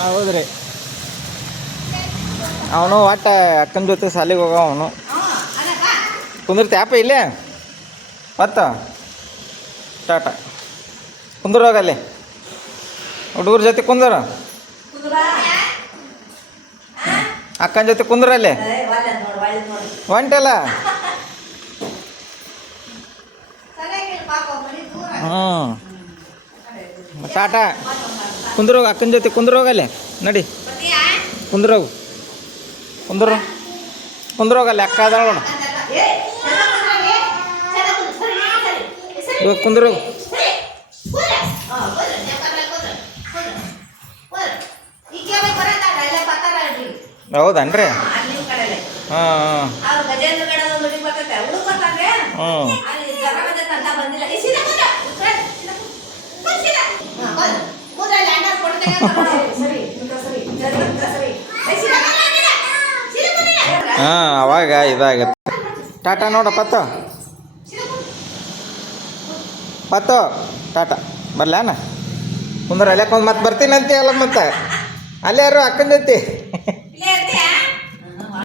ಹೌದ್ರಿ. ಅವನು ಒಟ್ಟು ಅಕ್ಕನ ಜೊತೆ ಸಾಲಿಗೆ ಹೋಗವ ಅವನು. ಕುಂದಿರ್ತಿ ಅಪ್ಪ ಇಲ್ಲೇ ಮತ್ತ ಟಾಟಾ ಕುಂದ್ರೋಗಲ್ಲಿ ಹುಡುಗರ ಜೊತೆ ಕುಂದ್ರ, ಅಕ್ಕನ ಜೊತೆ ಕುಂದ್ರಲ್ಲಿ ಒಂಟಲ್ಲ. ಹ್ಞೂ ಟಾಟಾ ಕುಂದ್ರೋಗ, ಅಕ್ಕನ ಜೊತೆ ಕುಂದ್ರೋಗಲ್ಲೇ ನಡಿ, ಕುಂದ್ರೋಗು ಕುಂದ್ರೋಗಲ್ಲಿ ಅಕ್ಕ ಅದ ನೋಡು. ಇವಾಗ ಕುಂದ್ರೋಗು. ಹೌದನ್ರಿ? ಹಾಂ ಹಾಂ ಹಾಂ ಅವಾಗ ಇದಾಗತ್ತೆ. ಟಾಟಾ ನೋಡ ಪತ್ತು ಟಾಟಾ ಬರ್ಲಾನ ಕುಂದ್ರ ಅಲ್ಲೇ ಮತ್ತೆ ಬರ್ತೀನಿ ಅಂತೀಯಲ್ಲ ಮತ್ತೆ ಅಲ್ಲೇ ಯಾರು ಅಕ್ಕನ ಜೊತೆ